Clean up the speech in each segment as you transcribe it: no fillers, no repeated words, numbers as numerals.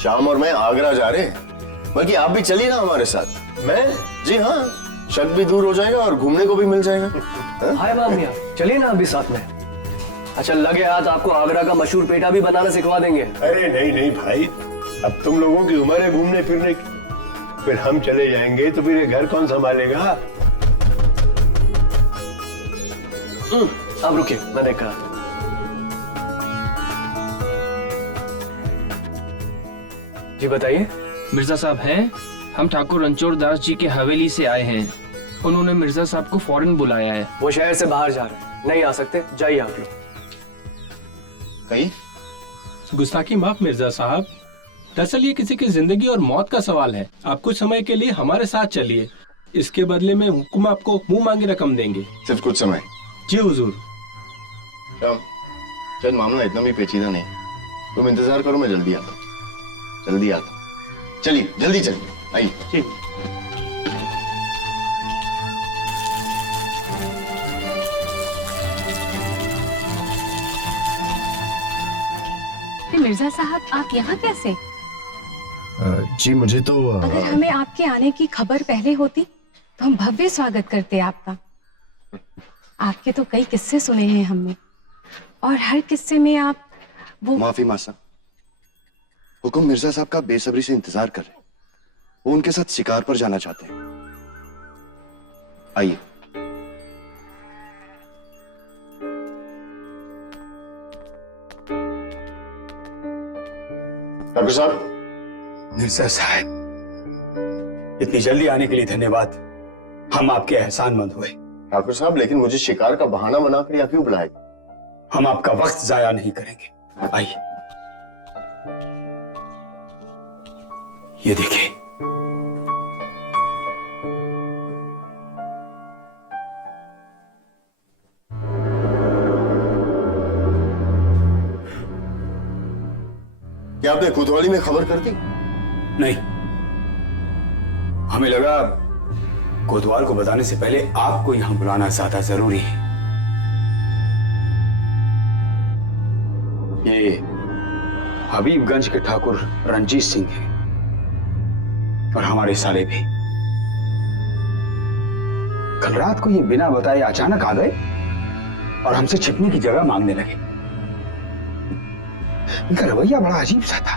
श्याम और मैं आगरा जा रहे हैं, बल्कि आप भी चलिए ना हमारे साथ। मैं? जी हाँ, शक भी दूर हो जाएगा और घूमने को भी मिल जाएगा। हाय मामिया, चलिए ना अभी साथ में। अच्छा लगे आज आपको आगरा का मशहूर पेठा भी बनाना सिखवा देंगे। अरे नहीं नहीं भाई, अब तुम लोगों की उम्र है घूमने फिरने की, फिर हम चले जाएंगे तो फिर ये घर कौन संभालेगा? अब रुकिए, मैं देख कर जी बताइए। मिर्जा साहब हैं, हम ठाकुर रणछोड़ दास जी के हवेली से आए हैं। उन्होंने मिर्जा साहब को फौरन बुलाया है। वो शहर से बाहर जा रहे हैं, नहीं आ सकते, जाइए आप लोग। कहीं गुस्ताखी माफ मिर्जा साहब, दरअसल ये किसी की जिंदगी और मौत का सवाल है। आप कुछ समय के लिए हमारे साथ चलिए, इसके बदले में हुक्म आपको मुंह मांगी रकम देंगे। सिर्फ कुछ समय? जी हुजूर। श्याम, शायद मामला इतना भी पेचीदा नहीं, तुम इंतजार करो, मैं जल्दी आता हूँ। जल्दी आता हूँ, चलिए जल्दी चलिए, आइए। ठीक। मिर्जा साहब, आप यहाँ कैसे? जी मुझे तो अगर हमें आपके आने की खबर पहले होती तो हम भव्य स्वागत करते आपका। आपके तो कई किस्से सुने हैं हमने, और हर किस्से में आप वो। माफी मासा, हुकुम मिर्जा साहब का बेसब्री से इंतजार कर रहे हैं। वो उनके साथ शिकार पर जाना चाहते हैं। आइए। डॉक्टर साहब। मिर्जा साहब, इतनी जल्दी आने के लिए धन्यवाद, हम आपके एहसानमंद हुए। डॉक्टर साहब, लेकिन मुझे शिकार का बहाना बनाकर यहाँ क्यों बुलाया? हम आपका वक्त जाया नहीं करेंगे, आइए। ये देखिए, क्या आपने कोतवाली में खबर कर दी? नहीं, हमें लगा कोतवाल को बताने से पहले आपको यहां बुलाना ज्यादा जरूरी है। ये हबीबगंज के ठाकुर रणजीत सिंह हैं और हमारे साले भी। कल रात को ये बिना बताए अचानक आ गए और हमसे छिपने की जगह मांगने लगे। इनका रवैया बड़ा अजीब सा था,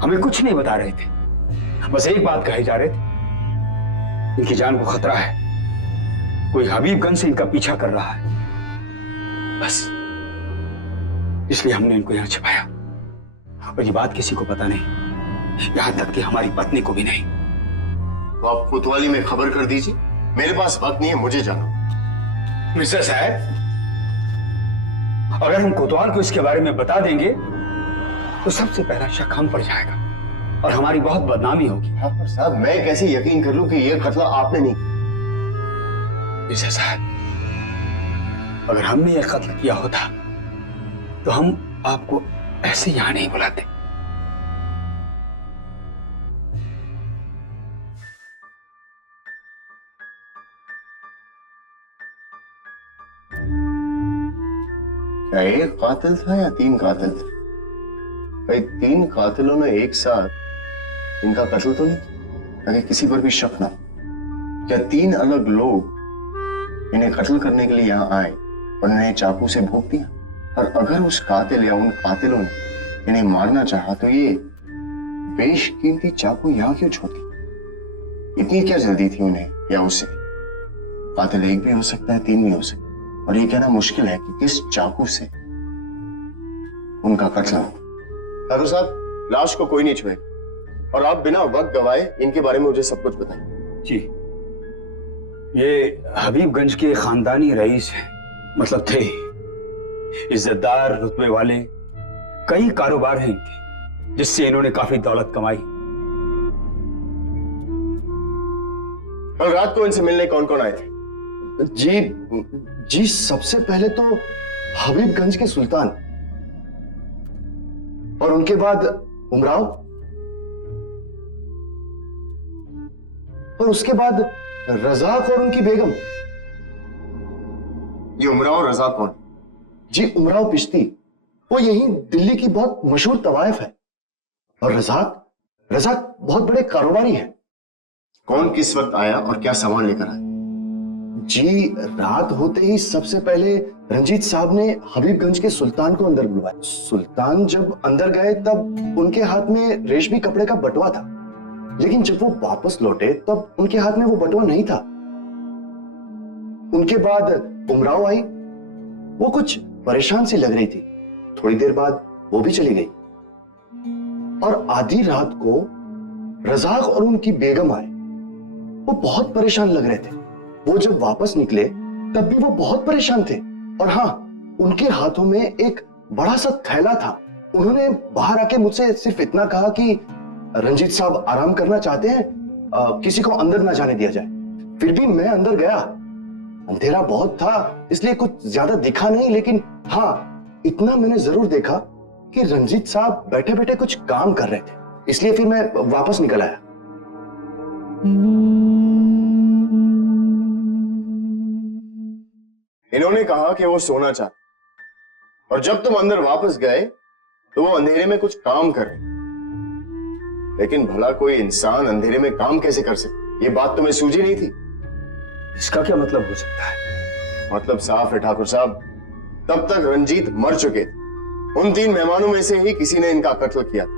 हमें कुछ नहीं बता रहे थे, बस एक बात कहे जा रहे थे, इनकी जान को खतरा है, कोई हबीबगंज से इनका पीछा कर रहा है। बस इसलिए हमने इनको यहां छिपाया, और ये बात किसी को पता नहीं, यहां तक कि हमारी पत्नी को भी नहीं। तो आप कोतवाली में खबर कर दीजिए, मेरे पास वक्त नहीं है, मुझे जाना। मिस्टर साहब, अगर हम कोतवाल को इसके बारे में बता देंगे तो सबसे पहला शक हम पर जाएगा और हमारी बहुत बदनामी होगी। डॉक्टर साहब, मैं कैसे यकीन कर लूं कि यह कत्ल आपने नहीं? मिस्टर साहब, अगर हमने यह कत्ल किया होता तो हम आपको ऐसे यहां नहीं बुलाते। क्या एक कातिल था या 3 कातिल थे? भाई 3 कातिलों ने एक साथ इनका कत्ल तो नहीं किया, ताकि किसी पर भी शक ना हो। क्या 3 अलग लोग इन्हें कत्ल करने के लिए यहाँ आए और इन्हें चाकू से भोंक दिया? और अगर उस कातिल या उन कातिलों ने इन्हें मारना चाहा तो ये बेशकीमती चाकू यहाँ क्यों छोड़ दी? इतनी क्या जल्दी थी उन्हें या उसे? कातिल एक भी हो सकता है, 3 भी हो सकता है, और ये कहना मुश्किल है कि किस चाकू से उनका कत्ल हो। ठाकुर साहब, लाश को कोई नहीं छुएगा और आप बिना वक्त गवाए इनके बारे में मुझे सब कुछ बताइए। जी, ये हबीबगंज के खानदानी रईस हैं, मतलब थे। इज्जतदार रुतबे वाले, कई कारोबार हैं इनके, जिससे इन्होंने काफी दौलत कमाई। कल रात को इनसे मिलने कौन कौन आए थे? जी सबसे पहले तो हबीबगंज के सुल्तान, और उनके बाद उमराव, और उसके बाद रजाक और उनकी बेगम। ये उमराव और रजा कौन? जी उमराव पिश्ती, वो यहीं दिल्ली की बहुत मशहूर तवायफ है, और रजाक बहुत बड़े कारोबारी हैं। कौन किस वक्त आया और क्या सामान लेकर आया? जी रात होते ही सबसे पहले रंजीत साहब ने हबीबगंज के सुल्तान को अंदर बुलवाया। सुल्तान जब अंदर गए तब उनके हाथ में रेशमी कपड़े का बटुआ था, लेकिन जब वो वापस लौटे तब उनके हाथ में वो बटुआ नहीं था। उनके बाद उमराव आई, वो कुछ परेशान सी लग रही थी। थोड़ी देर बाद वो भी चली गई, और आधी रात को रजाक और उनकी बेगम आए। वो बहुत परेशान लग रहे थे। वो जब वापस निकले तब भी वो बहुत परेशान थे, और हाँ, उनके हाथों में एक बड़ा सा थैला था। उन्होंने बाहर आके मुझसे सिर्फ इतना कहा कि रंजीत साहब आराम करना चाहते हैं, किसी को अंदर ना जाने दिया जाए। फिर भी मैं अंदर गया। अंधेरा बहुत था, इसलिए कुछ ज्यादा दिखा नहीं, लेकिन हाँ, इतना मैंने जरूर देखा कि रंजीत साहब बैठे बैठे कुछ काम कर रहे थे, इसलिए फिर मैं वापस निकल आया। इन्होंने कहा कि वो सोना चाहते, और जब तुम अंदर वापस गए तो वो अंधेरे में कुछ काम कर रहे। लेकिन भला कोई इंसान अंधेरे में काम कैसे कर सकता? ये बात तुम्हें सूझी नहीं थी? इसका क्या मतलब हो सकता है? मतलब साफ है ठाकुर साहब, तब तक रंजीत मर चुके थे। उन 3 मेहमानों में से ही किसी ने इनका कत्ल किया था।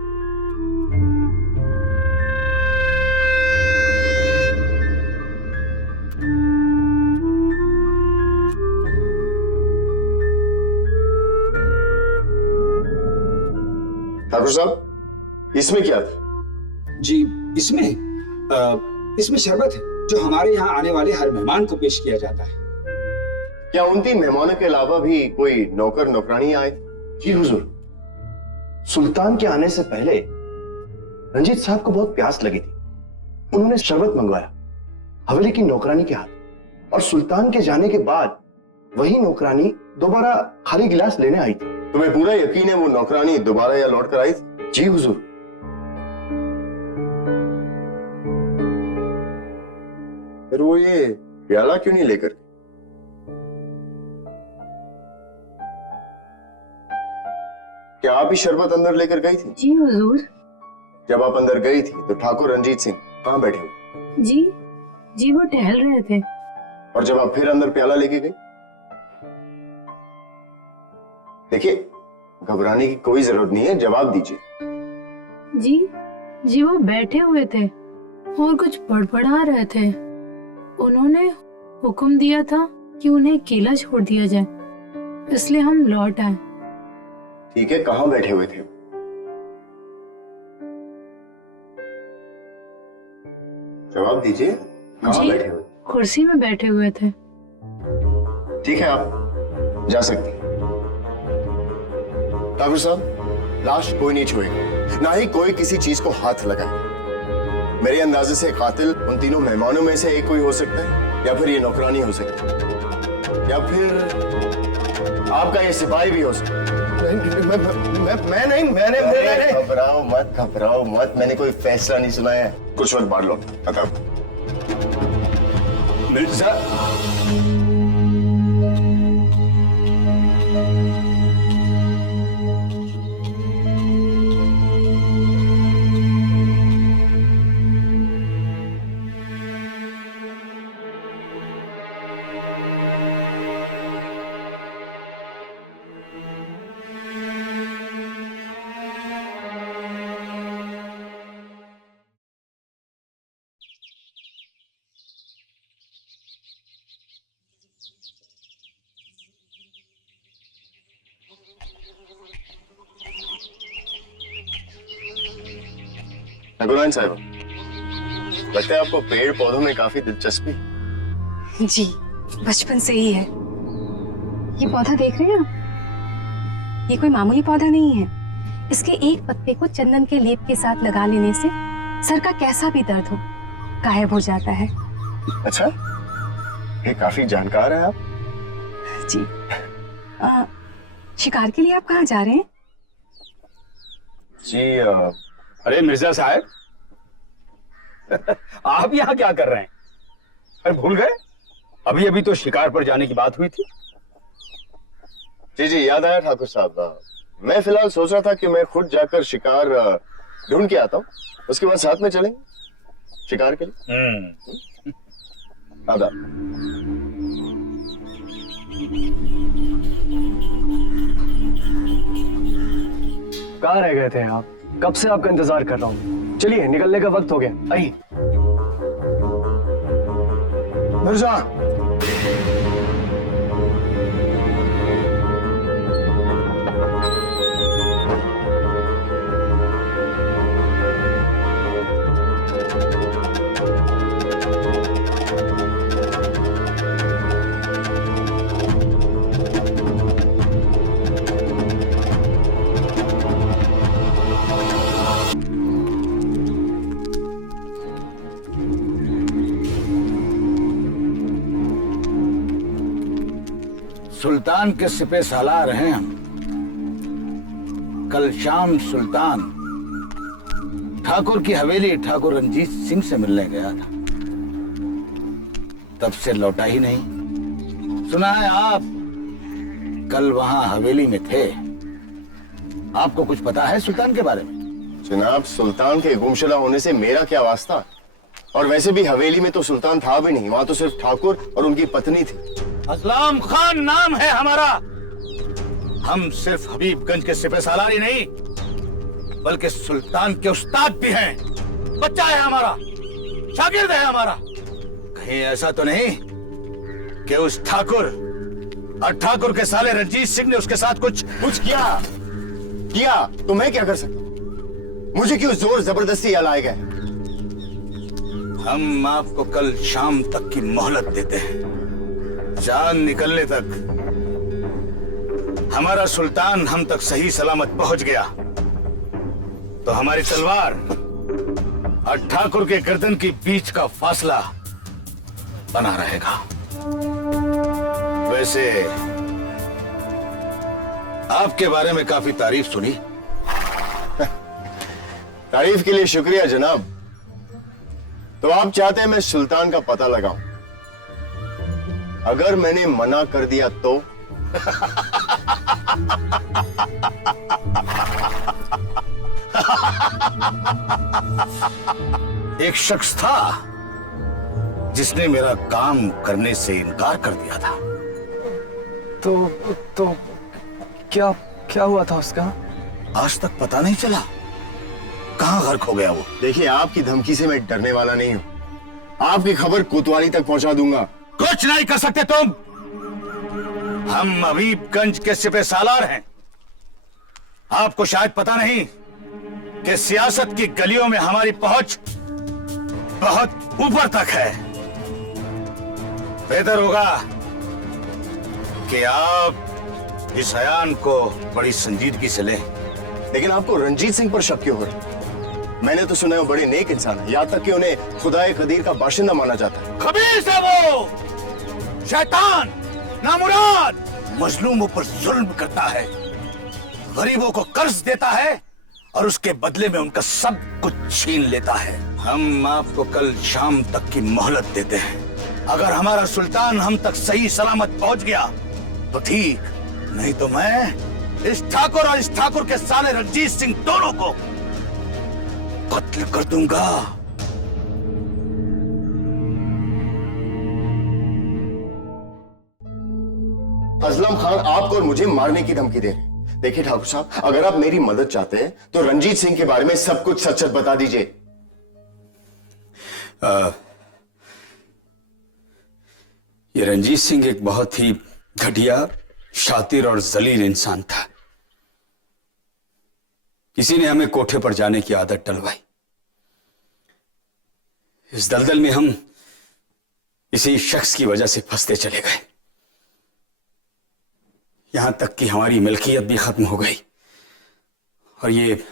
ठाकुर साहब, इसमें क्या था? जी, इसमें शरबत है, जो हमारे यहाँ आने वाले हर मेहमान को पेश किया जाता है। क्या उन 3 मेहमानों के अलावा भी कोई नौकर नौकरानी आए? जी हुजूर, सुल्तान के आने से पहले रंजीत साहब को बहुत प्यास लगी थी। उन्होंने शरबत मंगवाया हवेली की नौकरानी के हाथ, और सुल्तान के जाने के बाद वही नौकरानी दोबारा खाली गिलास लेने आई थी। तुम्हें पूरा यकीन है वो नौकरानी दोबारा यहाँ लौट कर आई थी? जी हुजूर। फिर वो ये प्याला क्यों नहीं लेकर? क्या आप ही शरबत अंदर लेकर गई थी? जी हुजूर। जब आप अंदर गई थी तो ठाकुर रंजीत सिंह कहाँ बैठे हुए? जी वो टहल रहे थे। और जब आप फिर अंदर प्याला लेके गई? देखिए, घबराने की कोई जरूरत नहीं है, जवाब दीजिए। जी वो बैठे हुए थे और कुछ बड़बड़ा रहे थे। उन्होंने हुक्म दिया था कि उन्हें अकेला छोड़ दिया जाए, इसलिए हम लौट आए। ठीक है, कहाँ बैठे हुए थे? जवाब दीजिए, कहाँ बैठे हुए? कुर्सी में बैठे हुए थे। ठीक है, आप जा सकती हैं। ठाकुर साहब, लाश कोई नहीं छुएगा, ना ही कोई किसी चीज को हाथ लगाए। मेरे अंदाजे से कातिल उन 3 मेहमानों में से एक कोई हो सकता है, या फिर ये नौकरानी हो सकती है, या फिर आपका ये सिपाही भी हो सकता है। मैं नहीं, मैंने घबराओ मत, मैंने कोई फैसला नहीं सुना है। कुछ वक्त बाद लौट बताओ। मिर्जा, नगुरान साहब, लगता है आपको पेड़ पौधों में काफी दिलचस्पी। जी, बचपन से ही है। ये पौधा देख रहे हैं आप? ये कोई मामूली पौधा नहीं है। इसके एक पत्ते को चंदन के लेप के साथ लगा लेने से सर का कैसा भी दर्द हो गायब हो जाता है। अच्छा, ये काफी जानकार है आप। जी। शिकार के लिए आप कहाँ जा रहे हैं? जी अरे मिर्जा साहब, आप यहाँ क्या कर रहे हैं? अरे भूल गए, अभी अभी तो शिकार पर जाने की बात हुई थी। जी याद आया ठाकुर साहब। मैं फिलहाल सोच रहा था कि मैं खुद जाकर शिकार ढूंढ के आता हूँ, उसके बाद साथ में चलेंगे शिकार के लिए। आदाब। कहाँ रह गए थे आप? कब से आपका इंतजार कर रहा हूँ। चलिए, निकलने का वक्त हो गया, आइए। मिर्जा, सुल्तान के सिपह सालार हैं हम। कल शाम सुल्तान ठाकुर की हवेली ठाकुर रंजीत सिंह से मिलने गया था, तब से लौटा ही नहीं। सुना है आप कल वहां हवेली में थे। आपको कुछ पता है सुल्तान के बारे में? जनाब, सुल्तान के गुमशुदा होने से मेरा क्या वास्ता? और वैसे भी हवेली में तो सुल्तान था भी नहीं, वहां तो सिर्फ ठाकुर और उनकी पत्नी थी। असलाम खान नाम है हमारा। हम सिर्फ हबीबगंज के सिपह सालार ही नहीं, बल्कि सुल्तान के उस्ताद भी हैं। बच्चा है हमारा, शागिर्द है हमारा। कहीं ऐसा तो नहीं कि उस ठाकुर और ठाकुर के साले रंजीत सिंह ने उसके साथ कुछ किया तो मैं क्या कर सकता? मुझे क्यों जोर जबरदस्ती यहाँ लाए गए? हम आपको कल शाम तक की मोहलत देते हैं। जान निकलने तक हमारा सुल्तान हम तक सही सलामत पहुंच गया तो हमारी तलवार और ठाकुर के गर्दन के बीच का फासला बना रहेगा। वैसे आपके बारे में काफी तारीफ सुनी। तारीफ के लिए शुक्रिया जनाब। तो आप चाहते हैं मैं सुल्तान का पता लगाऊं? अगर मैंने मना कर दिया तो? एक शख्स था जिसने मेरा काम करने से इनकार कर दिया था। तो क्या हुआ था उसका? आज तक पता नहीं चला कहां गर्क हो गया वो। देखिए, आपकी धमकी से मैं डरने वाला नहीं हूं। आपकी खबर कोतवाली तक पहुंचा दूंगा। कुछ नहीं कर सकते तुम। हम हबीबगंज के सिपह सालार हैं। आपको शायद पता नहीं कि सियासत की गलियों में हमारी पहुंच बहुत ऊपर तक है। बेहतर होगा कि आप इस बयान को बड़ी संजीदगी से लें। लेकिन आपको रंजीत सिंह पर शक क्यों हो रहा? मैंने तो सुना है वो बड़े नेक इंसान है, यहाँ तक कि उन्हें खुदाए कदीर का बाशिंदा माना जाता है। खबीस है वो, शैतान, नामुराद, मजलूमों पर जुल्म करता है। गरीबों को कर्ज देता है और उसके बदले में उनका सब कुछ छीन लेता है। हम आपको कल शाम तक की मोहलत देते हैं। अगर हमारा सुल्तान हम तक सही सलामत पहुंच गया तो ठीक, नहीं तो मैं इस ठाकुर और इस ठाकुर के साले रंजीत सिंह दोनों को कत्ल कर दूंगा। असलम खान आपको और मुझे मारने की धमकी दे रहे हैं। देखिए ठाकुर साहब, अगर आप मेरी मदद चाहते हैं तो रंजीत सिंह के बारे में सब कुछ सच सच बता दीजिए। ये रंजीत सिंह एक बहुत ही घटिया, शातिर और जलील इंसान था। किसी ने हमें कोठे पर जाने की आदत डलवाई। इस दलदल में हम इसी शख्स की वजह से फंसते चले गए, यहां तक कि हमारी मिल्कियत भी खत्म हो गई और ये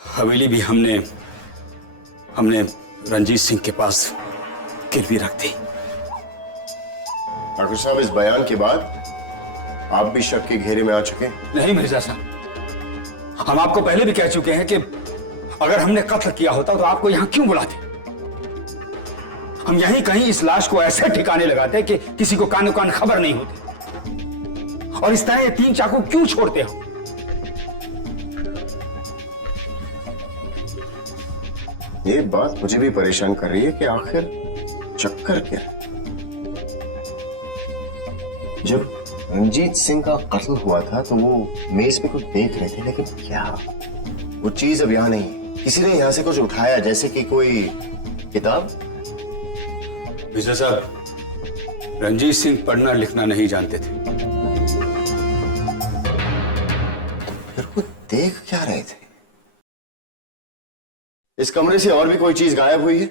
हवेली भी हमने रंजीत सिंह के पास गिरवी रख दी। ठाकुर साहब, इस बयान के बाद आप भी शक के घेरे में आ चुके हैं। नहीं मिर्जा साहब, हम आपको पहले भी कह चुके हैं कि अगर हमने कत्ल किया होता तो आपको यहां क्यों बुलाते। हम यहीं कहीं इस लाश को ऐसे ठिकाने लगाते कि किसी को कानो कान खबर नहीं होती। और इस तरह ये 3 चाकू क्यों छोड़ते हो? ये बात मुझे भी परेशान कर रही है कि आखिर चक्कर क्या है। जब रंजीत सिंह का कत्ल हुआ था तो वो मेज पे कुछ देख रहे थे, लेकिन क्या वो चीज अब यहां नहीं है। किसी ने यहां से कुछ उठाया, जैसे कि कोई किताब। मिर्जा साहब, रंजीत सिंह पढ़ना लिखना नहीं जानते थे। देख क्या रहे थे? इस कमरे से और भी कोई चीज गायब हुई है?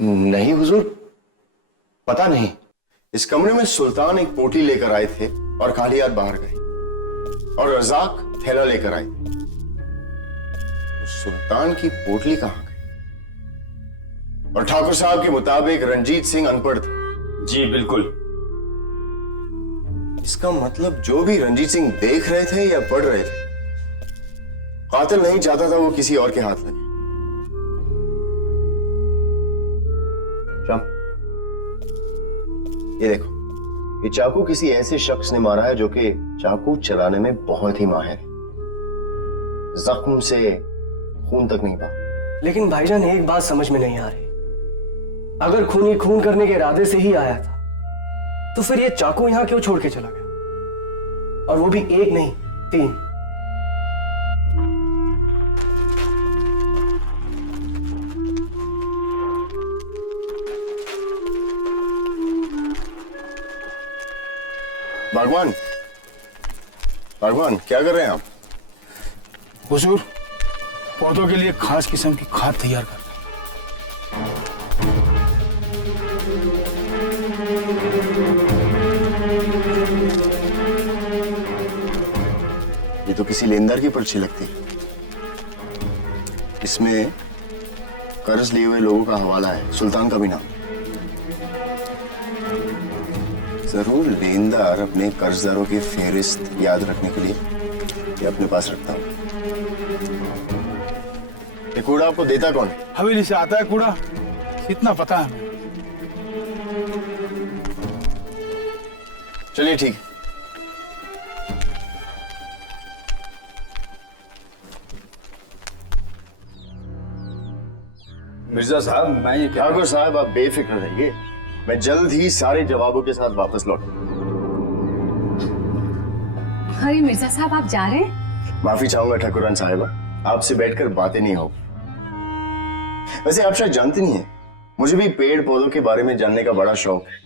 नहीं हुजूर, पता नहीं। इस कमरे में सुल्तान एक पोटली लेकर आए थे और खाली हाथ बाहर गए और रजाक थैला लेकर आए। सुल्तान की पोटली कहां गई? और ठाकुर साहब के मुताबिक रंजीत सिंह अनपढ़ थे। जी बिल्कुल। इसका मतलब जो भी रंजीत सिंह देख रहे थे या पढ़ रहे थे, कातिल नहीं चाहता था वो किसी और के हाथ लगे। ये देखो, ये चाकू किसी ऐसे शख्स ने मारा है जो कि चाकू चलाने में बहुत ही माहिर है। जख्म से खून तक नहीं बहा। लेकिन भाईजान, एक बात समझ में नहीं आ रही। अगर खूनी खून करने के इरादे से ही आया था तो फिर ये चाकू यहां क्यों छोड़ के चला गया? और वो भी एक नहीं, 3। भगवान, भगवान क्या कर रहे हैं आप? हुजूर, पौधों के लिए खास किस्म की खाद तैयार करते हैं। ये तो किसी लेनदार की पर्ची लगती है। इसमें कर्ज लिए हुए लोगों का हवाला है, सुल्तान का भी नाम। जरूर लेनदार अपने कर्जदारों की फेहरिस्त याद रखने के लिए ये अपने पास रखता हूं। ये कूड़ा आपको देता कौन है? हवेली से आता है कूड़ा, इतना पता है हमें। चलिए ठीक है। मिर्जा साहब, मैं ये ठाकुर साहब, आप बेफिक्र रहिए, मैं जल्द ही सारे जवाबों के साथ वापस लौटूंगा। अरे मिर्जा साहब, आप जा रहे हैं? माफी चाहूंगा ठाकुरान साहिबा, आपसे बैठकर बातें नहीं हो। वैसे आप शायद जानती नहीं है, मुझे भी पेड़ पौधों के बारे में जानने का बड़ा शौक है।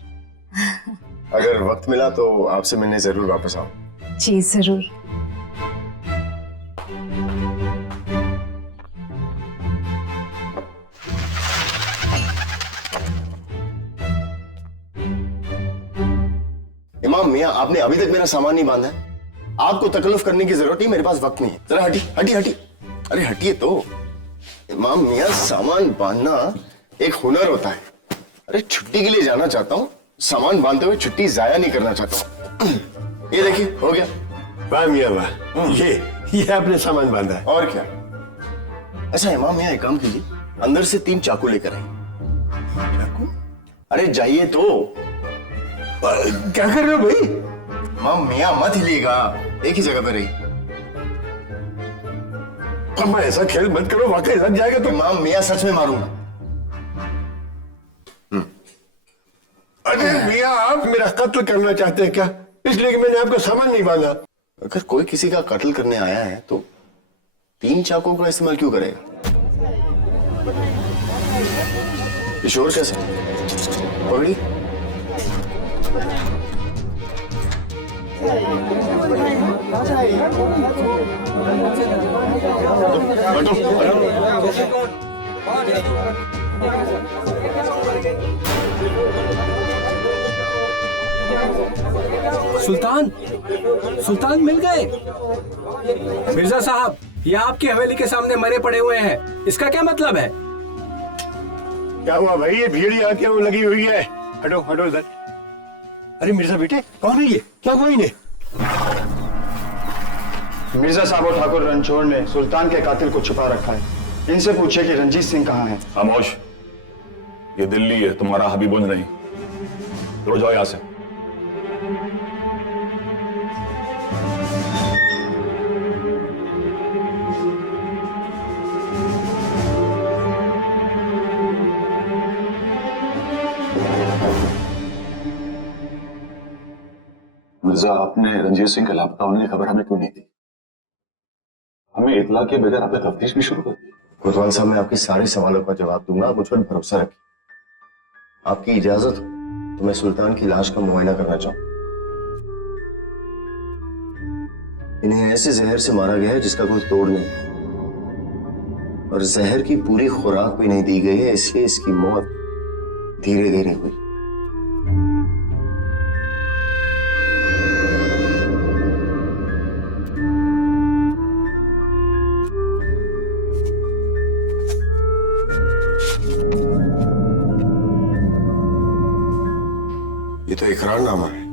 अगर वक्त मिला तो आपसे मिलने जरूर वापस आऊं। जी जरूर। इमाम मियां, आपने अभी तक मेरा सामान नहीं बांधा है। आपको तकलीफ करने की जरूरत नहीं, मेरे पास वक्त नहीं है। जरा हटी हटी हटी, अरे हटिए तो। इमाम मियां, सामान बांधना एक हुनर होता है। अरे छुट्टी के लिए जाना चाहता हूँ, सामान बांधते हुए छुट्टी जाया नहीं करना चाहता हूँ। ये देखिए, हो गया। वाह मियाँ वाह, ये आपने सामान बांधा है। और क्या। अच्छा इमाम मियाँ एक काम कीजिए, अंदर से 3 चाकू लेकर आइए। चाकू? अरे जाइए तो। क्या कर रहे हो भाई? इमाम मियाँ मत हिलिएगा, एक ही जगह पर रहिए। अब ऐसा खेल मत करो, वाकई लग जाएगा तो। इमाम मियाँ सच में मारूंगा। अरे मियाँ आप मेरा कत्ल करना चाहते हैं क्या? इसलिए कि मैंने आपको सामान नहीं बांधा। अगर कोई किसी का कत्ल करने आया है तो 3 चाकुओं का इस्तेमाल क्यों करेगा? किशोर कैसे पकड़ी? सुल्तान, सुल्तान मिल गए। मिर्जा साहब, ये आपकी हवेली के सामने मरे पड़े हुए हैं, इसका क्या मतलब है? क्या हुआ भाई? ये भीड़ यहाँ क्यों लगी हुई है? हटो हटो इधर। अरे मिर्जा बेटे, कौन है ये? क्या हुआ इन्हें? मिर्जा साहब और ठाकुर रणछोड़ ने सुल्तान के कातिल को छुपा रखा है। इनसे पूछे कि रंजीत सिंह कहाँ है। खामोश, ये दिल्ली है, तुम्हारा हबीबगंज नहीं। तो जाओ यहां से। मिर्जा, आपने रंजीत सिंह के लापता होने की खबर हमें क्यों नहीं दी? हमें इतला के बगैर आपने तफ्तीश भी शुरू कर दी। कोतवाल साहब, मैं आपके सारे सवालों का जवाब दूंगा, मुझ पर भरोसा रखिए। आपकी इजाजत हो तो मैं सुल्तान की लाश का मुआयना करना चाहूँ। इन्हें ऐसे जहर से मारा गया है जिसका कोई तोड़ नहीं, और जहर की पूरी खुराक भी नहीं दी गई है, इसलिए इसकी मौत धीरे धीरे हुई। ये तो इकरारनामा है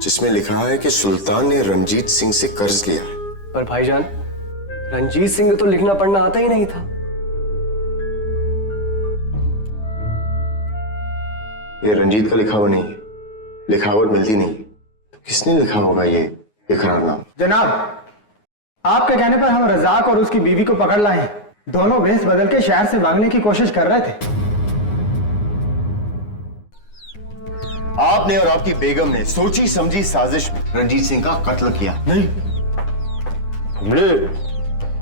जिसमें लिखा है कि सुल्तान ने रंजीत सिंह से कर्ज लिया है। पर भाईजान, रंजीत सिंह को तो लिखना पढ़ना आता ही नहीं था। ये रंजीत का लिखा हुआ नहीं है, लिखावट मिलती नहीं। तो किसने लिखा होगा ये इकरारनामा? जनाब, आपके कहने पर हम रजाक और उसकी बीवी को पकड़ लाए हैं। दोनों भेष बदल के शहर से भागने की कोशिश कर रहे थे। आपने और आपकी बेगम ने सोची समझी साजिश में रंजीत सिंह का कत्ल किया। नहीं,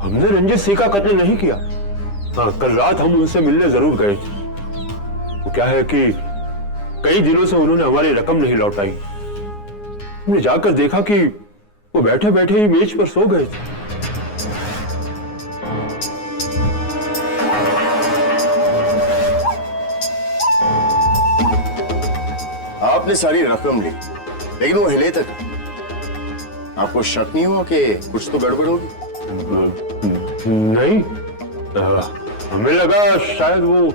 हमने रंजीत सिंह का कत्ल नहीं किया। हाँ, कल रात हम उनसे मिलने जरूर गए थे। वो क्या है कि कई दिनों से उन्होंने हमारी रकम नहीं लौटाई। हमने जाकर देखा कि वो बैठे बैठे ही मेज पर सो गए थे। आपने सारी रकम ली, लेकिन वो हिले तक। आपको शक नहीं हुआ कि कुछ तो गड़बड़ होगी? नहीं, हमें लगा शायद वो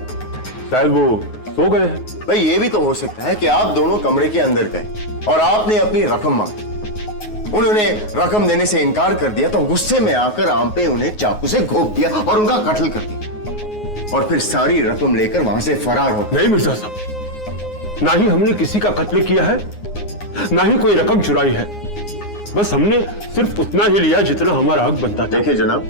सो गए। भाई ये भी तो हो सकता है कि आप दोनों कमरे के अंदर गए और आपने अपनी रकम मांगी। उन्होंने रकम देने से इनकार कर दिया तो गुस्से में आकर आप पे उन्हें चाकू से घोंप दिया और उनका कत्ल कर दिया, और फिर सारी रकम लेकर वहां से फरार हो। नहीं मिर्जा साहब, ना ही हमने किसी का कत्ल किया है, ना ही कोई रकम चुराई है। बस हमने सिर्फ उतना ही लिया जितना हमारा हक बनता था। देखिए जनाब,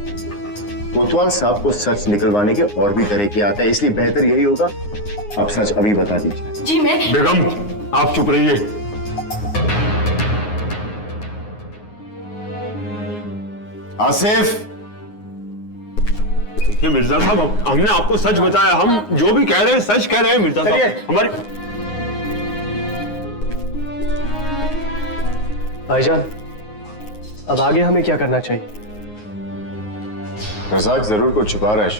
कोतवाल साहब को सच निकलवाने के और भी तरीके आते हैं, इसलिए बेहतर यही होगा आप सच अभी बता दीजिए। जी मैं। बेगम, आप चुप रहिए। आसिफ, देखिए मिर्जा साहब, हमने आपको सच बताया। हम जो भी कह रहे हैं सच कह रहे हैं मिर्जा साहब। हमारी भाईजान, अब आगे हमें क्या करना चाहिए? रजाक जरूर को छुपा रहा है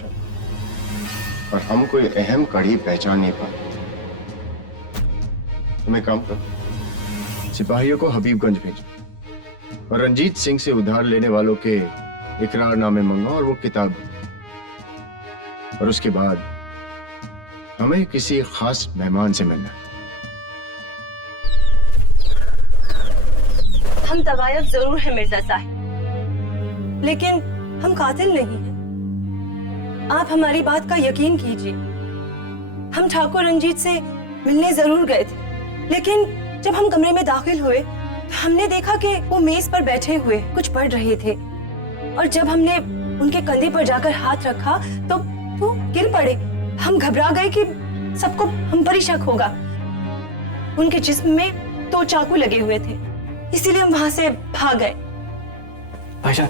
और हम कोई अहम कड़ी पहचान नहीं पाए। तुम्हें काम करो, सिपाहियों को हबीबगंज भेजो और रंजीत सिंह से उधार लेने वालों के इकरारनामे मंगाओ और वो किताब, और उसके बाद हमें किसी खास मेहमान से मिलना है। हम तवायफ जरूर है मिर्जा साहिब, लेकिन हम कातिल नहीं हैं। आप हमारी बात का यकीन कीजिए। हम ठाकुर रंजीत से मिलने जरूर गए थे, लेकिन जब हम कमरे में दाखिल हुए तो हमने देखा कि वो मेज पर बैठे हुए कुछ पढ़ रहे थे, और जब हमने उनके कंधे पर जाकर हाथ रखा तो वो गिर पड़े। हम घबरा गए कि सबको हम पर ही शक होगा। उनके जिस्म में 2 चाकू लगे हुए थे, इसीलिए हम वहां से भाग गए। भाईजान,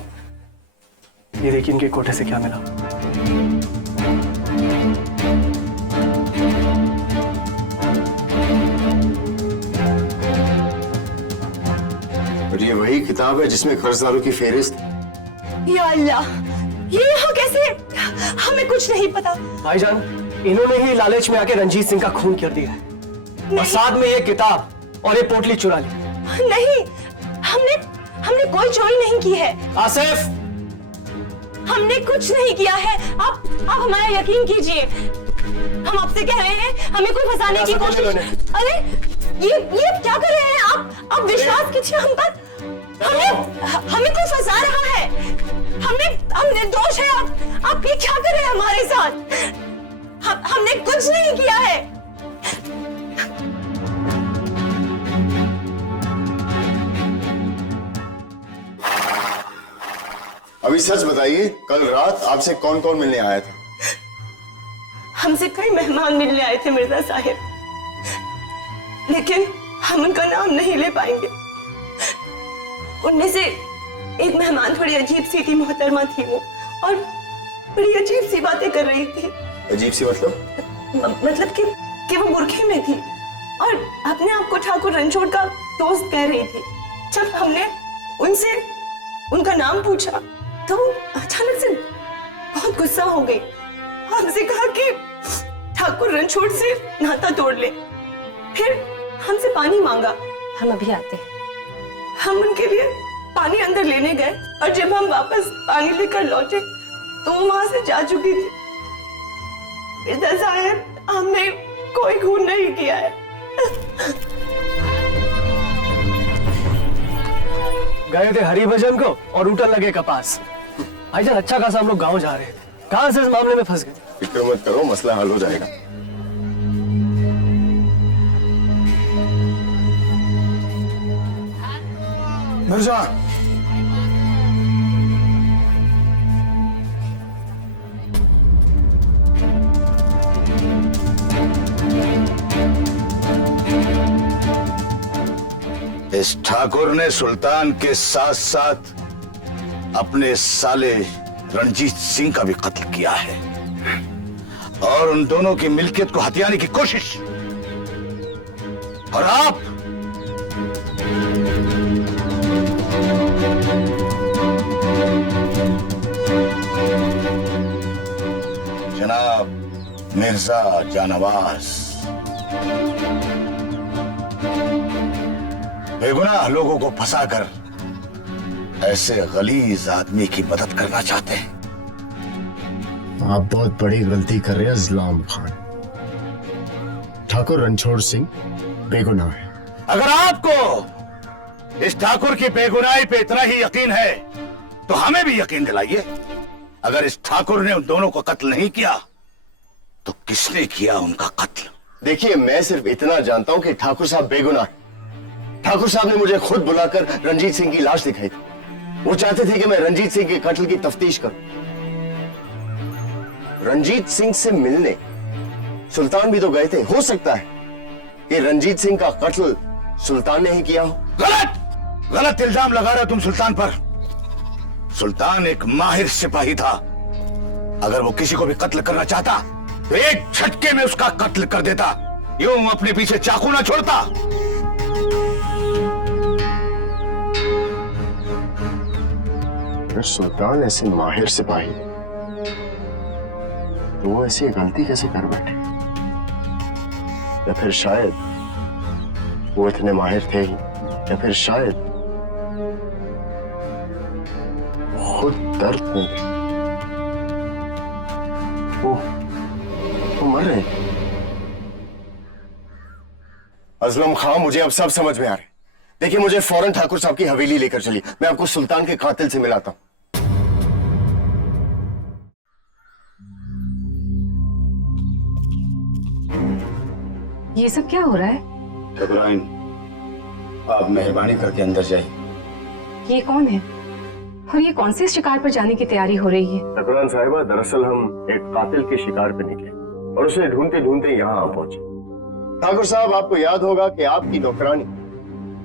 ये देखिए इनके कोठे से क्या मिला। और ये वही किताब है जिसमें कर्जदारों की फेहरिस्त। या अल्लाह, ये यहाँ कैसे? हमें कुछ नहीं पता। भाईजान, इन्होंने ही लालच में आके रंजीत सिंह का खून कर दिया है, और साथ में ये किताब और ये पोटली चुरा ली। नहीं, हमने कोई चोरी नहीं की है। आसिफ, हमने कुछ नहीं किया है। आप हमारा यकीन कीजिए। हम आपसे कह रहे हैं, हमें कोई फंसाने की कोशिश। अरे ये क्या कर रहे हैं आप विश्वास कीजिए हम पर। हमें कोई फंसा रहा है। हम निर्दोष है। आप ये क्या कर रहे हैं हमारे साथ? हमने कुछ नहीं किया है। अभी सच बताइए, कल रात आपसे कौन कौन मिलने आया था? हमसे कई मेहमान मिलने आए थे मिर्जा साहिब, लेकिन हम उनका नाम नहीं ले पाएंगे। उनमें से एक मेहमान थोड़ी अजीब सी थी, मोहतरमा थी वो, और बड़ी अजीब सी बातें कर रही थी। अजीब सी मतलब? मतलब कि वो बुरखे में थी और अपने आप को ठाकुर रणछोड़ का दोस्त कह रही थी। जब हमने उनसे उनका नाम पूछा तो वो अचानक से बहुत गुस्सा हो गई। हमसे कहा कि ठाकुर रणछोड़ से नाता तोड़ ले। फिर हमसे पानी मांगा। हम अभी आते हैं। हम उनके लिए पानी अंदर लेने गए, और जब हम वापस पानी लेकर लौटे तो वो वहां से जा चुकी थी। मिर्जा साहब, हमने कोई खून नहीं किया है। गए थे हरिभजन को और उठन लगे कपास। भाईजान, अच्छा खासा हम लोग गांव जा रहे थे, कहां से इस मामले में फंस गए। फिक्र मत करो, मसला हल हो जाएगा। मिर्जा, इस ठाकुर ने सुल्तान के साथ साथ अपने साले रणजीत सिंह का भी कत्ल किया है, और उन दोनों की मिल्कियत को हथियाने की कोशिश। और आप जनाब मिर्जा जानवाज, बेगुनाह लोगों को फंसाकर ऐसे गलीज आदमी की मदद करना चाहते हैं। आप बहुत बड़ी गलती कर रहे हैं इस्लाम खान। ठाकुर रणछोड़ सिंह बेगुनाह है। अगर आपको इस ठाकुर की बेगुनाही पे इतना ही यकीन है तो हमें भी यकीन दिलाइए। अगर इस ठाकुर ने उन दोनों को कत्ल नहीं किया तो किसने किया उनका कत्ल? देखिए, मैं सिर्फ इतना जानता हूं कि ठाकुर साहब बेगुनाह। ठाकुर साहब ने मुझे खुद बुलाकर रंजीत सिंह की लाश दिखाई थी। वो चाहते थे कि मैं रंजीत सिंह के कत्ल की तफ्तीश करूं। रंजीत सिंह से मिलने सुल्तान भी तो गए थे। हो सकता है कि रंजीत सिंह का कत्ल सुल्तान ने ही किया हो। गलत इल्जाम लगा रहे हो तुम सुल्तान पर। सुल्तान एक माहिर सिपाही था। अगर वो किसी को भी कत्ल करना चाहता तो एक झटके में उसका कत्ल कर देता, यूं अपने पीछे चाकू ना छोड़ता। अगर सुल्तान ऐसे माहिर सिपाही तो वो ऐसी गलती कैसे कर बैठे? या फिर शायद वो इतने माहिर थे ही, या फिर शायद खुद दर्द में थे। वो मर रहे थे। अजलम खां, मुझे अब सब समझ में आ रहा है। देखिए, मुझे फौरन ठाकुर साहब की हवेली लेकर चलिए, मैं आपको सुल्तान के कातिल से मिलाता हूं। ये सब क्या हो रहा है? ठकुराइन, आप मेहरबानी करके अंदर जाइए। ये कौन है और ये कौन से शिकार पर जाने की तैयारी हो रही है? ठकुराइन साहिबा, दरअसल हम एक कातिल के शिकार पर निकले और उसे ढूंढते ढूंढते यहाँ आ पहुंचे। ठाकुर साहब, आपको याद होगा कि आपकी नौकरानी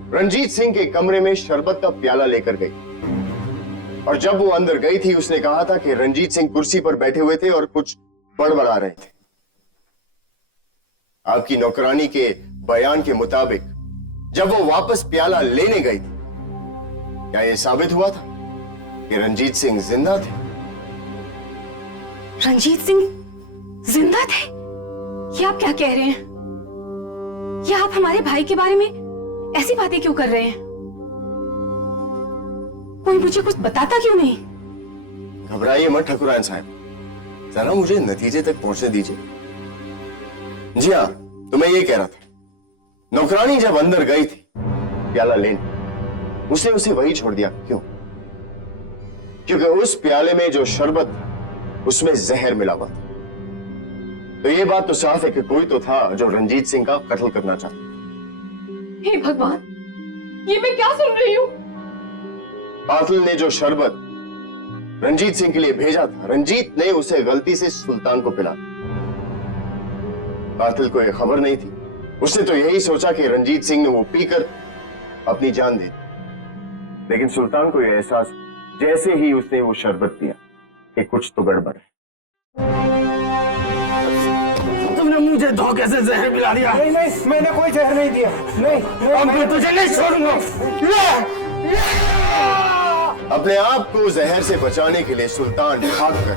रंजीत सिंह के कमरे में शरबत का प्याला लेकर गई और जब वो अंदर गई थी उसने कहा था कि रंजीत सिंह कुर्सी पर बैठे हुए थे और कुछ बड़बड़ा रहे थे। आपकी नौकरानी के बयान के मुताबिक जब वो वापस प्याला लेने गई थी, क्या यह साबित हुआ था कि रंजीत सिंह जिंदा थे? रंजीत सिंह जिंदा थे? ये आप क्या कह रहे हैं? ये आप हमारे भाई के बारे में ऐसी बातें क्यों कर रहे हैं? कोई मुझे कुछ बताता क्यों नहीं? घबराइए मत ठकुराइन साहब, जरा मुझे नतीजे तक पहुंचने दीजिए। जी हाँ, तो मैं ये कह रहा था, नौकरानी जब अंदर गई थी प्याला लेने, उसने उसे वही छोड़ दिया। क्यों? क्योंकि उस प्याले में जो शरबत था उसमें जहर मिला हुआ था। तो ये बात तो साफ है कि कोई तो था जो रंजीत सिंह का कत्ल करना चाहता। हे भगवान, ये मैं क्या सुन रही हूँ? कातिल ने जो शरबत रंजीत सिंह के लिए भेजा था, रंजीत ने उसे गलती से सुल्तान को पिला। कातिल को यह खबर नहीं थी, उसने तो यही सोचा कि रंजीत सिंह ने वो पीकर अपनी जान दे दी। लेकिन सुल्तान को यह एहसास जैसे ही उसने वो शरबत पिया कि कुछ तो गड़बड़ है। तुमने मुझे धोखे से जहर पिला दिया। नहीं नहीं, मैंने कोई जहर नहीं दिया। नहीं, अब मैं तुझे नहीं छोड़ूंगा। अपने आप को जहर से बचाने के लिए सुल्तान भागकर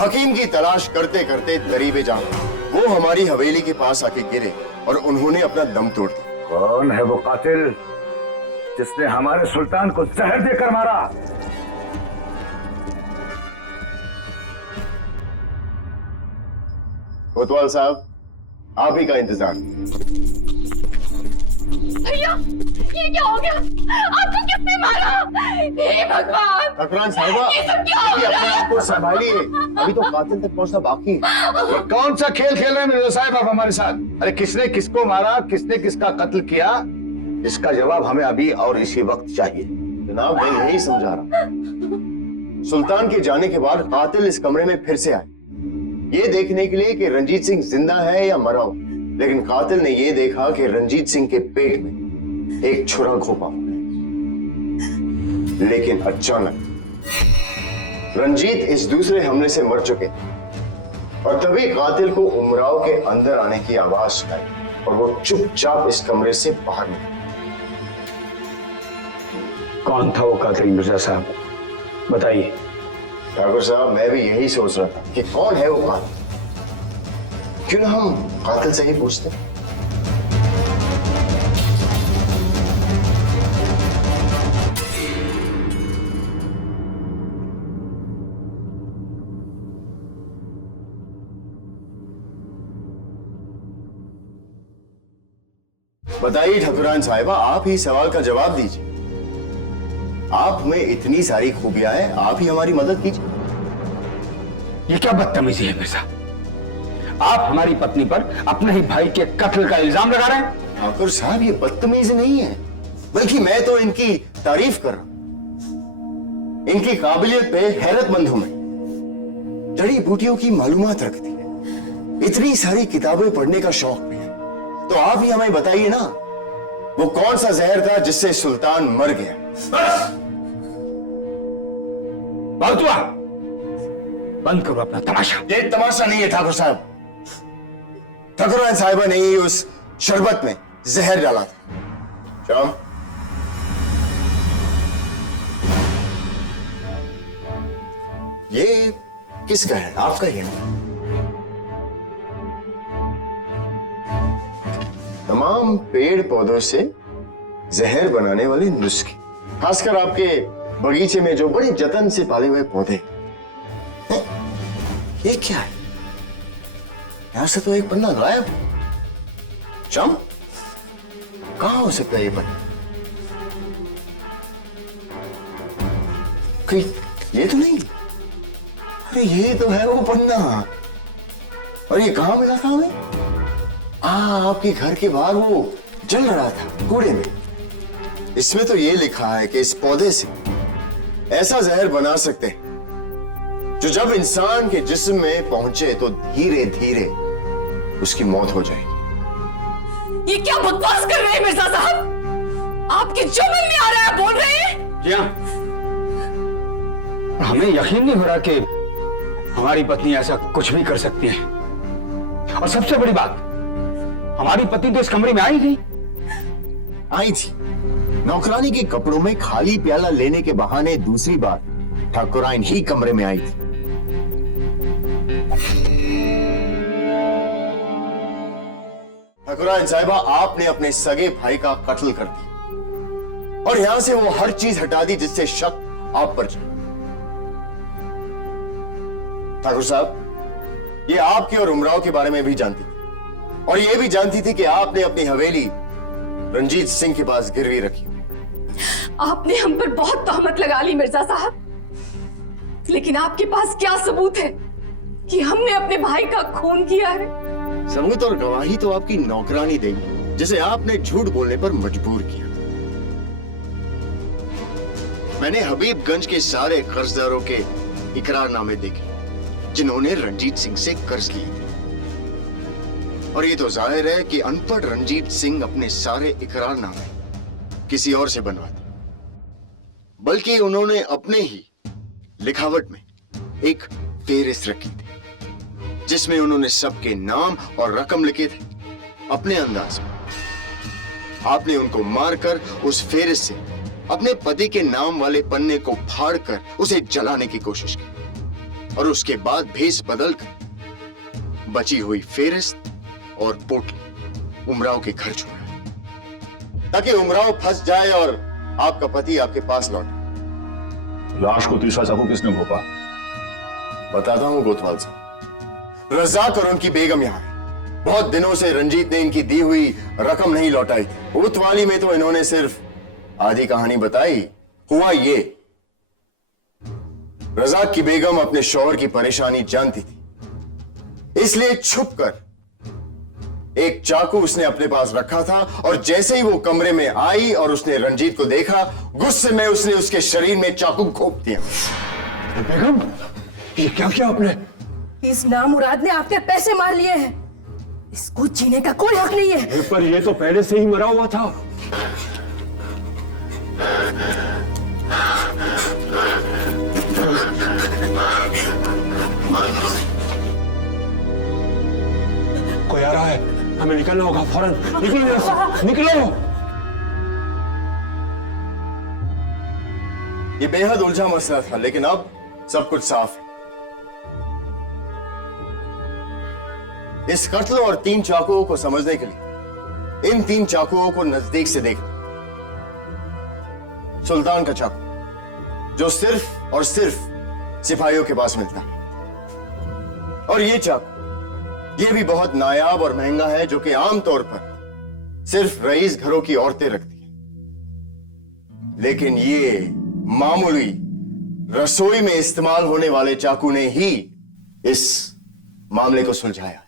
हकीम की तलाश करते करते दरीबे जा, वो हमारी हवेली के पास आके गिरे और उन्होंने अपना दम तोड़ दिया। कौन है वो कातिल जिसने हमारे सुल्तान को जहर देकर मारा? कोतवाल साहब, आप ही का इंतजार। भैया, ये क्या हो गया? आपको किसने मारा? हे भगवान! ठकुराइन साहिबा, ये सब क्या हो अपने रहा है? आप को संभालिए, अभी तो कातिल तक पहुंचना बाकी है। ये कौन सा खेल खेल रहे हैं मिर्जा साहब आप हमारे साथ? अरे किसने किसको मारा, किसने किसका कत्ल किया, इसका जवाब हमें अभी और इसी वक्त चाहिए। जनाब, मैं यही समझा रहा। सुल्तान के जाने के बाद कातिल इस कमरे में फिर से आए, ये देखने के लिए कि रंजीत सिंह जिंदा है या मरा हो। लेकिन कातिल ने यह देखा कि रंजीत सिंह के पेट में एक छुरा घोंपा। लेकिन अचानक रंजीत इस दूसरे हमले से मर चुके थे और तभी कातिल को उमराव के अंदर आने की आवाज सुनाई और वो चुपचाप इस कमरे से बाहर निकले। कौन था वो कातिल मिर्जा साहब, बताइए। ठाकुर साहब, मैं भी यही सोच रहा था कि कौन है वो कातिल। क्यों ना हम कातिल से ही पूछते हैं। बताइए ठकुराइन साहिबा, आप ही सवाल का जवाब दीजिए। आप में इतनी सारी खूबियां हैं, आप ही हमारी मदद कीजिए। ये क्या बदतमीजी है मिर्जा? आप हमारी पत्नी पर अपने ही भाई के कत्ल का इल्जाम लगा रहे हैं। ठाकुर साहब, ये बदतमीजी नहीं है, बल्कि मैं तो इनकी तारीफ कर रहा हूं। इनकी काबिलियत पे हैरतमंद हूं मैं। जड़ी बूटियों की मालूमात रखती है, इतनी सारी किताबें पढ़ने का शौक भी है। तो आप ही हमें बताइए ना, वो कौन सा जहर था जिससे सुल्तान मर गया? बस बहुत हुआ, बंद करो अपना तमाशा। ये तमाशा नहीं है ठाकुर साहब। ठकुराइन साहिबा ने ही उस शरबत में जहर डाला था। श्याम, ये किसका है? आपका ही है? तमाम पेड़ पौधों से जहर बनाने वाले नुस्खे, खासकर आपके बगीचे में जो बड़े जतन से पाले हुए पौधे हैं। ये क्या है? यहां से तो एक पन्ना गायब है। श्याम, कहां हो सकता है ये पन्ना? कहीं ये तो नहीं? अरे ये तो है वो पन्ना। और ये कहां मिला था हमें? आपके घर के बाहर वो जल रहा था कूड़े में। इसमें तो ये लिखा है कि इस पौधे से ऐसा जहर बना सकते हैं जो जब इंसान के जिस्म में पहुंचे तो धीरे धीरे उसकी मौत हो जाएगी। ये क्या बकवास कर रहे हैं मिर्जा साहब? आपकी जो मन में आ रहा है बोल रहे हैं? जी हाँ, हमें यकीन नहीं हो रहा कि हमारी पत्नी ऐसा कुछ भी कर सकती है। और सबसे बड़ी बात, हमारी पत्नी तो इस कमरे में आई थी। आई थी नौकरानी के कपड़ों में खाली प्याला लेने के बहाने दूसरी बार ठाकुराइन ही कमरे में आई थी। ठाकुराइन साहिबा, आपने अपने सगे भाई का कत्ल कर दिया और यहां से वो हर चीज हटा दी जिससे शक आप पर जाए। ठाकुर साहब, ये आपके और उमराव के बारे में भी जानती थी और ये भी जानती थी कि आपने अपनी हवेली रंजीत सिंह के पास गिरवी रखी। आपने हम पर बहुत तहमत लगा ली मिर्जा साहब, लेकिन आपके पास क्या सबूत है कि हमने अपने भाई का खून किया है? सबूत और गवाही तो आपकी नौकरानी देगी जिसे आपने झूठ बोलने पर मजबूर किया। मैंने हबीबगंज के सारे कर्जदारों के इकरारनामे देखे जिन्होंने रंजीत सिंह से कर्ज लिए थे। और ये तो जाहिर है कि अनपढ़ रंजीत सिंह अपने सारे इकरारनामे किसी और से बनवाते, बल्कि उन्होंने अपने ही लिखावट में एक फेहरिस्त रखी थी जिसमें उन्होंने सबके नाम और रकम लिखे थे अपने अंदाज में। आपने उनको मारकर उस फेहरिस्त से अपने पति के नाम वाले पन्ने को फाड़कर उसे जलाने की कोशिश की और उसके बाद भेस बदलकर बची हुई फेहरिस्त और पोटली उमराव के घर छोड़ा ताकि उमराव फंस जाए और आपका पति आपके पास लौटे। लाश को तीसरा चाकू किसने घोंपा? बताता हूं कोतवाल साहब, रजाक और उनकी बेगम यहाँ है। बहुत दिनों से रंजीत ने इनकी दी हुई रकम नहीं लौटाई थी। कोतवाली में तो इन्होंने सिर्फ आधी कहानी बताई। हुआ ये, रजाक की बेगम अपने शौहर की परेशानी जानती थी, इसलिए छुपकर एक चाकू उसने अपने पास रखा था और जैसे ही वो कमरे में आई और उसने रंजीत को देखा, गुस्से में उसने उसके शरीर में चाकू घोंप दिया। बेगम, ये क्या किया आपने? इस नामुराद ने आपके पैसे मार लिए हैं। इसको जीने का कोई हक नहीं है। पर ये तो पहले से ही मरा हुआ था। कोई आ रहा है, हमें निकलना होगा फौरन। निकलो यहाँ से, निकलो। ये बेहद उलझा मसला था, लेकिन अब सब कुछ साफ है। इस कत्ल और 3 चाकुओं को समझने के लिए इन 3 चाकुओं को नजदीक से देखना। सुल्तान का चाकू जो सिर्फ और सिर्फ सिपाहियों के पास मिलता है, और ये चाकू ये भी बहुत नायाब और महंगा है जो कि आमतौर पर सिर्फ रईस घरों की औरतें रखती हैं। लेकिन ये मामूली रसोई में इस्तेमाल होने वाले चाकू ने ही इस मामले को सुलझाया है।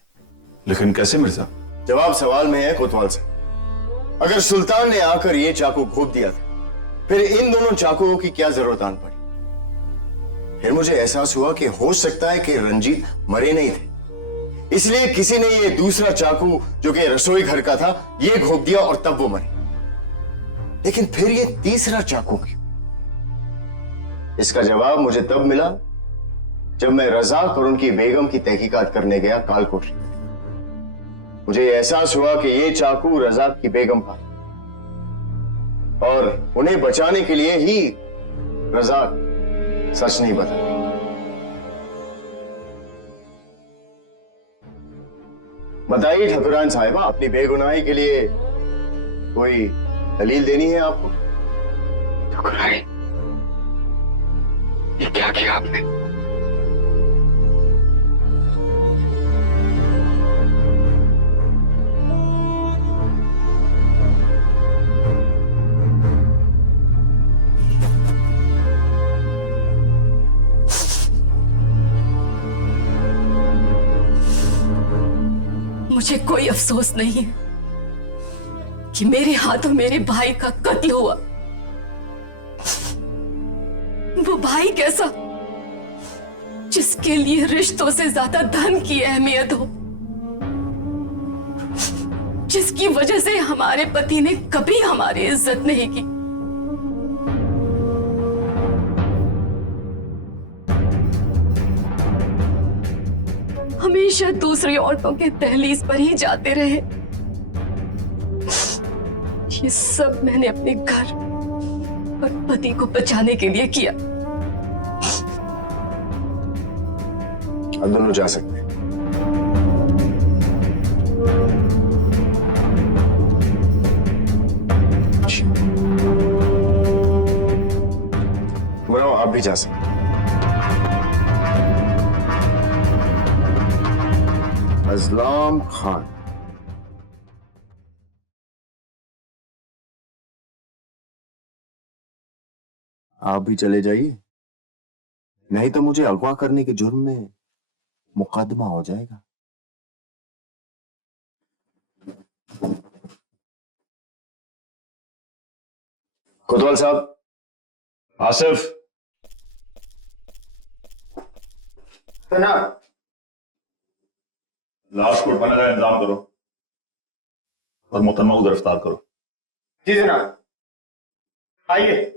लेकिन कैसे मिर्जा? जवाब सवाल में है कोतवाल से। अगर सुल्तान ने आकर ये चाकू घोंप दिया था, फिर इन दोनों चाकुओं की क्या जरूरत आन पड़ी? फिर मुझे एहसास हुआ कि हो सकता है कि रंजीत मरे नहीं थे, इसलिए किसी ने ये दूसरा चाकू जो कि रसोई घर का था ये घोंप दिया और तब वो मरे। लेकिन फिर ये तीसरा चाकू क्यों? इसका जवाब मुझे तब मिला जब मैं रजाक और उनकी बेगम की तहकीकात करने गया कालकोठरी। मुझे एहसास हुआ कि ये चाकू रजाक की बेगम का और उन्हें बचाने के लिए ही रजाक सच नहीं बता। बताइए ठाकुरान साहिबा, अपनी बेगुनाही के लिए कोई दलील देनी है आपको? ठाकुराई, ये क्या किया आपने? मुझे कोई अफसोस नहीं है कि मेरे हाथों मेरे भाई का कत्ल हुआ। वो भाई कैसा जिसके लिए रिश्तों से ज्यादा धन की अहमियत हो, जिसकी वजह से हमारे पति ने कभी हमारी इज्जत नहीं की। हमेशा दूसरी औरतों के दहलीज पर ही जाते रहे। ये सब मैंने अपने घर और पति को बचाने के लिए किया। अब दोनों जा सकते हैं। बुराओ, आप भी जा सकते हैं। अज़लाम खान, आप भी चले जाइए, नहीं तो मुझे अगवा करने के जुर्म में मुकदमा हो जाएगा। कोतवाल साहब, आसिफ, लाश को उठाने का इंतजाम करो और मोहतरमा को गिरफ्तार करो। जी जनाब, आइए।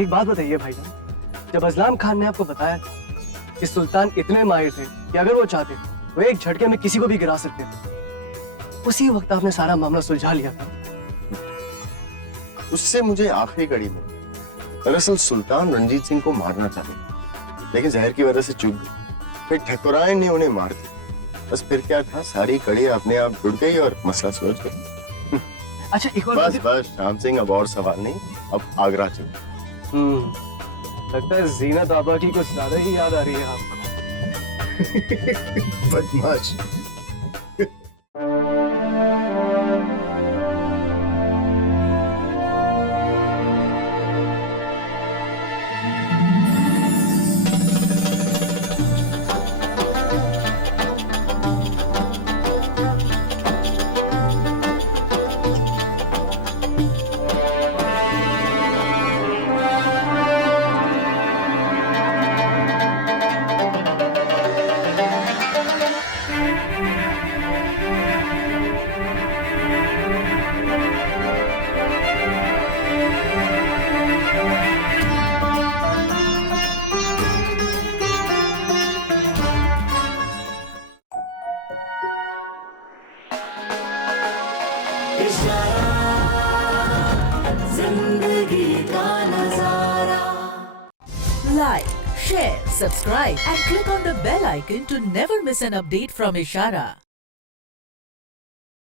एक बात बताइए भाईजान, जब अज़लाम खान ने आपको बताया था कि सुल्तान इतने माहिर थे कि अगर वो चाहते वो एक झटके में किसी को भी गिरा सकते थे, उसी वक्त आपने सारा मामला सुलझा लिया था। उससे मुझे आखिरी घड़ी में दरअसल सुल्तान रंजीत सिंह को मारना चाहते, लेकिन जहर की वजह से चूक गए। फिर ठकुराइन ने उन्हें मार दिया। बस फिर क्या था, सारी कड़ी अपने आप जुड़ गई और मसला सुलझ गया। अच्छा, एक और बस बस श्याम सिंह, अब और सवाल नहीं, अब आगरा चलो। लगता है जीनत आबा की कुछ ज्यादा ही याद आ रही है आपको। बदमाश। Like, share, subscribe and click on the bell icon to never miss an update from Ishara.